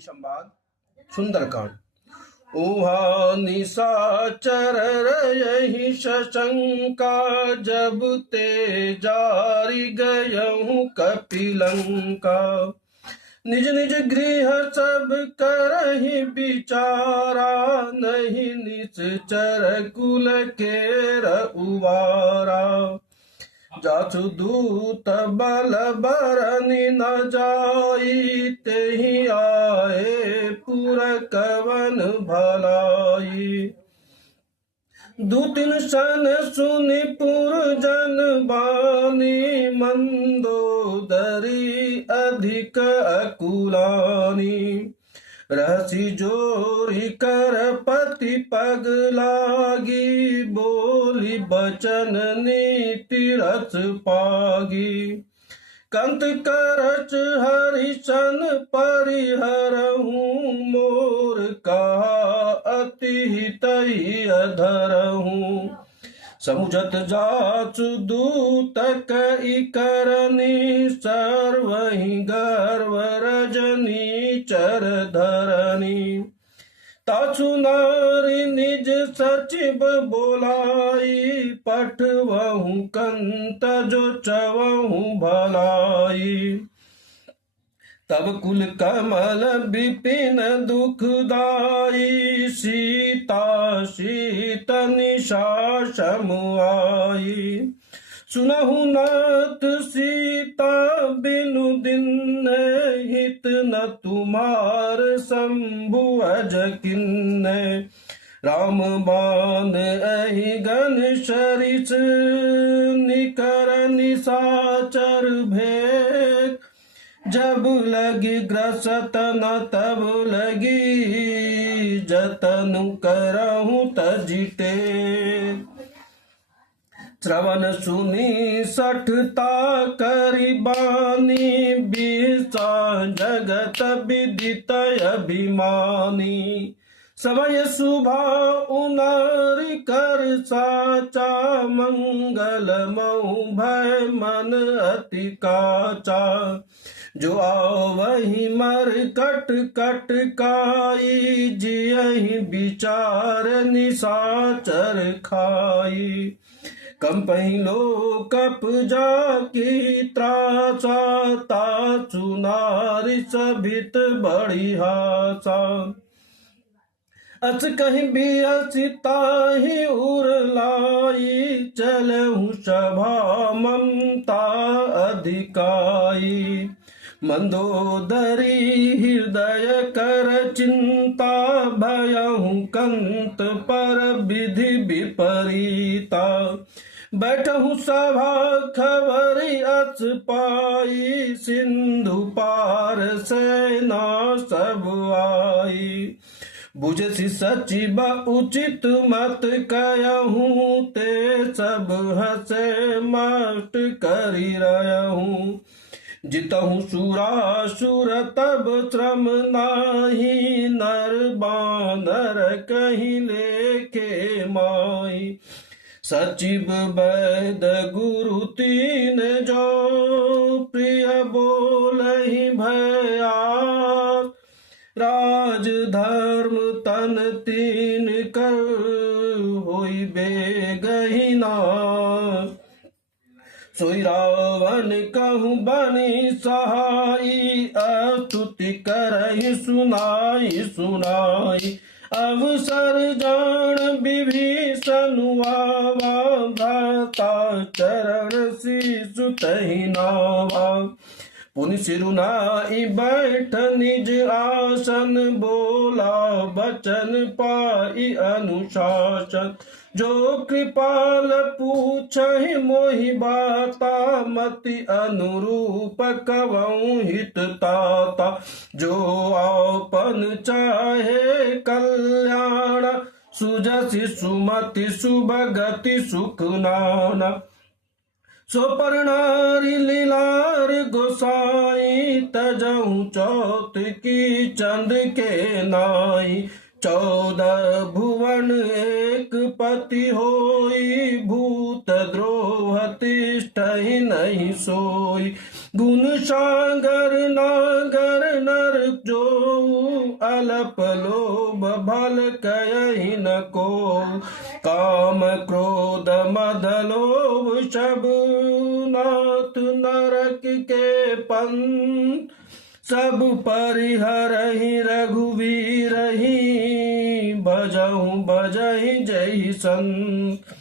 संवाद सुंदरकांड। उहा निशाचर यही शशंका, जब ते जारी गयहूँ कपिलंका। निज निज गृह सब करहि विचारा, नहीं निश्चर कुल केर उवारा। जासु दूत बल बरनि न जाई, तेहि आए पुर कवन भलाई। दू तीन सन सुनि पुरजन बानी, मंदोदरी अधिक अकुलानी। रहसी जोरी कर पति पग लागी, बोली बचन नीति रस पागी। कंत करच हरिशन परिहरहूँ, मोर कहा अति हितई अधरहूँ। समुझत जाचु दूत कई करनी, सर्वहि गर्व रजनी चर धरनी। ताछु नारी निज सचिव बोलाई, पठवहूँ कंत जो चवहूँ भलाई। तब कुल कमल विपिन दुखदाई, सीता शीत निशा सम आई। सुनहु नाथ सीता बिनु दिन, हित न तुम्हार शंभु अज किन्ने। राम बाण अहि गन सरिस, निकर निशाचर भेद। जब लगी ग्रसत न तब लगी, जतन करहूँ तजिटे। श्रवण सुनी सठता करी बानी, बिसा जगत विदित अभिमानी। समय शुभा उनारी कर साचा, मंगल मऊ भय मन अति काचा। जो आवहि मर कट कट काई, जियहि विचार निशाचर खाई। कंपहि लोकप जाकी त्रासा, ताचु नारी सभित बड़ी हासा। अस कहि बियसि ताहि उर लाई, चलहु सभा ममता अधिकाई। मंदोदरी हृदय कर चिंता, भयहु कंत पर विधि विपरीता। बैठहु सभा खबरि अस पाई, सिंधु पार सेना सब आई। बुझसि सचिव उचित मत कहूँ, ते सब हसे मस्त करि रहूँ। जितहु सुरासुर तब श्रम नाही, नर बानर कहीं लेखे माई। सचिव वैद गुरु तीन जो, प्रिय बोलहि भयास। राज धर्म तन तीन कर, होई बेगहि नाश। सोई रावण कहूँ बनि सहाई, स्तुति करहि सुनाई सुनाई। अवसर जान विभीषण आवा, भ्राता चरण शीशु तहि नावा। पुनि सिरुनाई बैठ निज आसन, बोला बचन पाई अनुशासन। जो कृपाल पूछहि मोहि बाता, मति अनुरूप कवऊँ हित ताता। जो आपन चाहे कल्याण, सुजसि सुमति शुभ गति सुख नाना। सो परनारी लीलार गोसाई, तजहु चौथ की चंद के नाई। 14 भुवन एक पति होई, भूत द्रोह तिष्ठहि नहीं सोई। गुण सागर नागर नर जो, अलप लोभ भल कयहि न को। काम क्रोध मद लोभ सब नाथ नरक के पंथ। सब परिहरहि रघुवीर ही भजहु भजहि जय संत।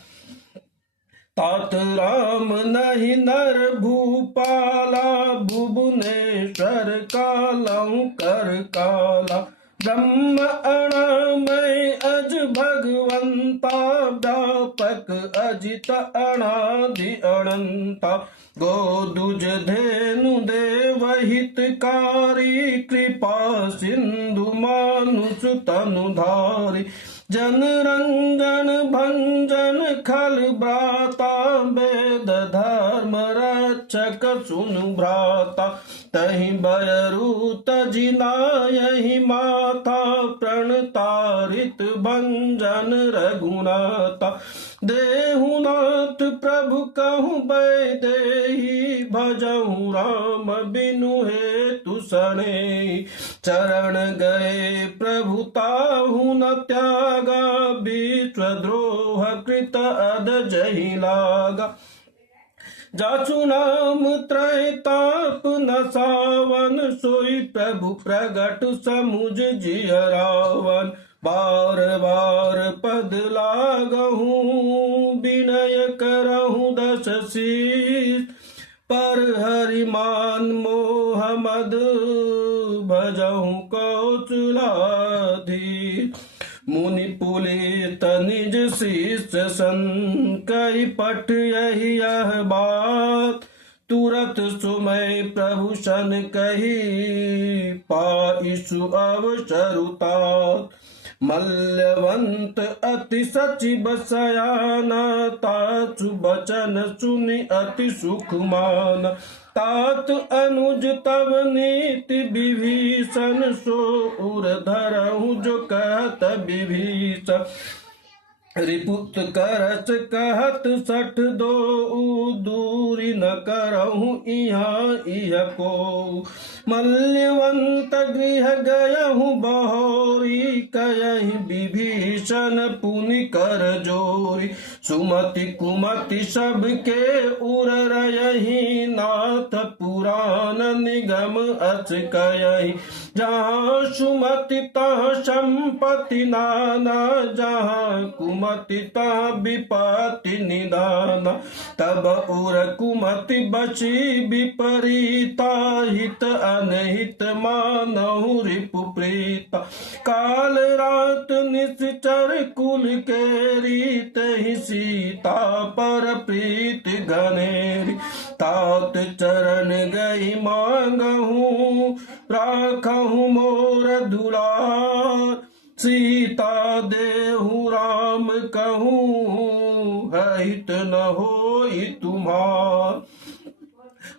तात राम नहीं नर भूपाला भुवनेश्वर कालहु कर काला। ब्रह्म अणमय अज भगवंता व्यापक अजित अनादि अनंता। गोदुज धेनु देव हितकारी कृपा सिंधु मानुष तनुधारी। जन रंजन भंजन खल भ्राता वेद धर्म रक्षक सुनु भ्राता। तहि बयरु तजिनायहि माता प्रणतारित भंजन रघुनाथा। देहुनाथ प्रभु कहु वैदेही भजहु राम बिनु हेतु सने। चरण गए प्रभु ताहु न त्यागा विश्वद्रोह कृत अध जहि लागा। जाचु नाम त्रैताप न सावन सोई प्रभु प्रगट समुझ जिय रावण। बार बार पद लागहूँ विनय करहूँ दस शीस। पर हरि मान मोह मद भजहूँ कौशलाधीश। मुनि पुलित निज शिष्य सन कई पठ यह बात। तुरत सुमय प्रभु सन कही पाइसु अवसरुता। मल्यवंत अति सचिव सयाना ताचु बचन सुनि अति सुख मान। तात अनुज तब नीति विभीषण सो उर धरहु जो कहत विभीषण। रिपुत करच कहत सठ दो दूरी न करहु इहाँ इह को। मल्यवंत गृह गयहु बहोरी कयहि विभीषण पुनि कर जोरी। सुमति कुमति सबके उर रयहि नाथ पुराण निगम अस कयहि। जहाँ सुमति तहाँ संपत्ति नाना जहाँ कुमति तहाँ विपत्ति निदाना। तब उर कुमति बची विपरीता हित अनहित मानहु रिपु प्रीता। काल रात निश्चर कुल केरी तहि सीता पर प्रीत घनेरी। तात चरण गई मांगहूँ राखहूँ मोर दुलार। सीता देहु राम कहूँ हित न होई तुम्हार।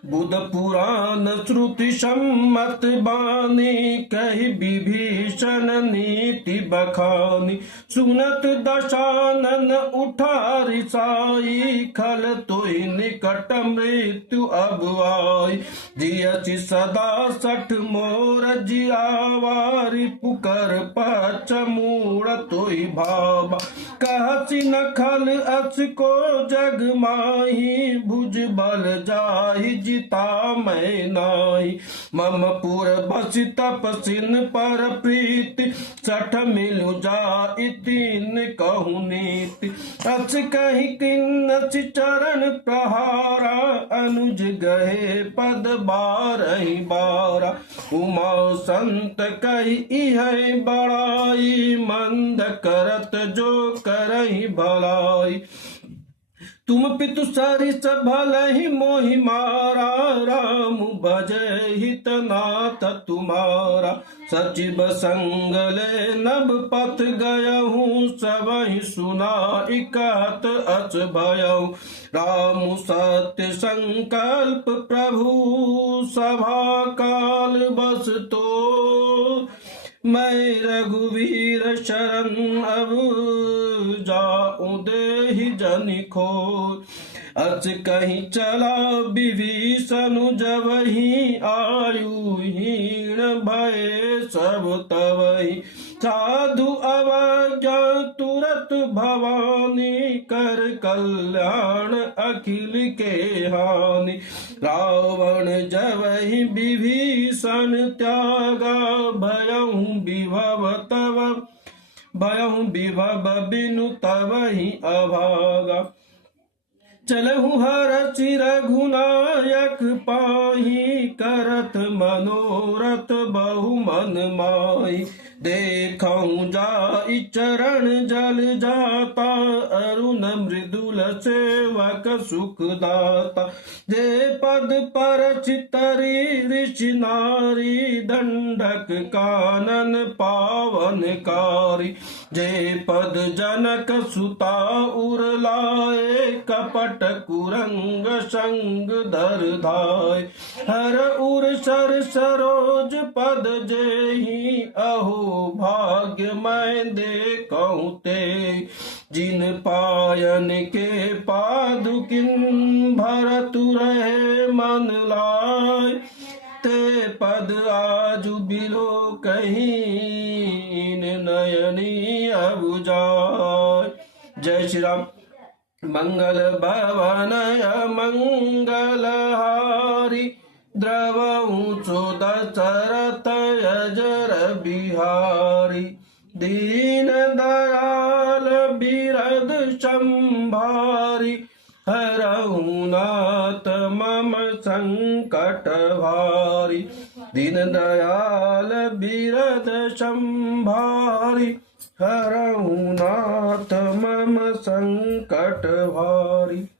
बुध पुराण श्रुति सम्मत बानी कहि विभीषण नीति बखानी। सुनत दशानन उठा रिसाई खल तोहि निकट मृत्यु अब आई। जियसि सदा सठ मोर जियावारी पुकर पच मूड़ तोहि भावा। कहसि न खल अस को जग माही भुज बल जाहि जिता मैं नाई। मम पुर बसि तपसिन पर प्रीति सठ मिलु जाई तीन कहु नीति। अस कहि किन्नसि चरण प्रहारा अनुज गहे पद बारहि बारा। उमा संत कहि इह बड़ाई मंद करत जो करहि भलाई। तुम पितु सरिस भलहि मोहि मारा राम भजै हित नाथ तुम्हारा। सचिव संग ले नभ पथ गयहूँ सबहि सुनाई कहत अस भयहूँ। राम सत्य संकल्प प्रभु सभा काल बस तो। मैं रघुवीर शरण अब जाऊं देहि जनि खोज। अच कहीं चला विभीषण जबहि आयु हीन भये सब तवहि। साधु अवज्ञा तुरत भवानी, कर कल्याण अखिल के हानि। रावण जवहि विभीषण त्यागा, भयहु विभव तव भयहु विभव बिनु तवहि अभागा। चलहु हरषि रघुनायक पाहि, करत मनोरथ बहु मन माहि। देखहु जाई चरण जल जाता, अरुण मृदुल सेवक सुख दाता। जे पद पर चितरी ऋषि नारी, दंडक कानन पावन कारी। जे पद जनक सुता उर लाए, कपट कुरंग संग धर धाय। हर उर सर सरोज पद जेहि, अहो भाग्य मैं देखहु ते। जिन पायन के पादुकिन, भरतु रहे मन लाय। ते पद आजु बिलो कहीं, नयनी अब जाय। जय श्री राम। मंगल भवन मंगल हारी, द्रवहु दशरथ अजर बिहारी। दीन दयाल बिरद संभारी, हरहु नाथ मम संकट भारी। दीन दयाल बिरद संभारी, हरहु नाथ मम संकट भारी।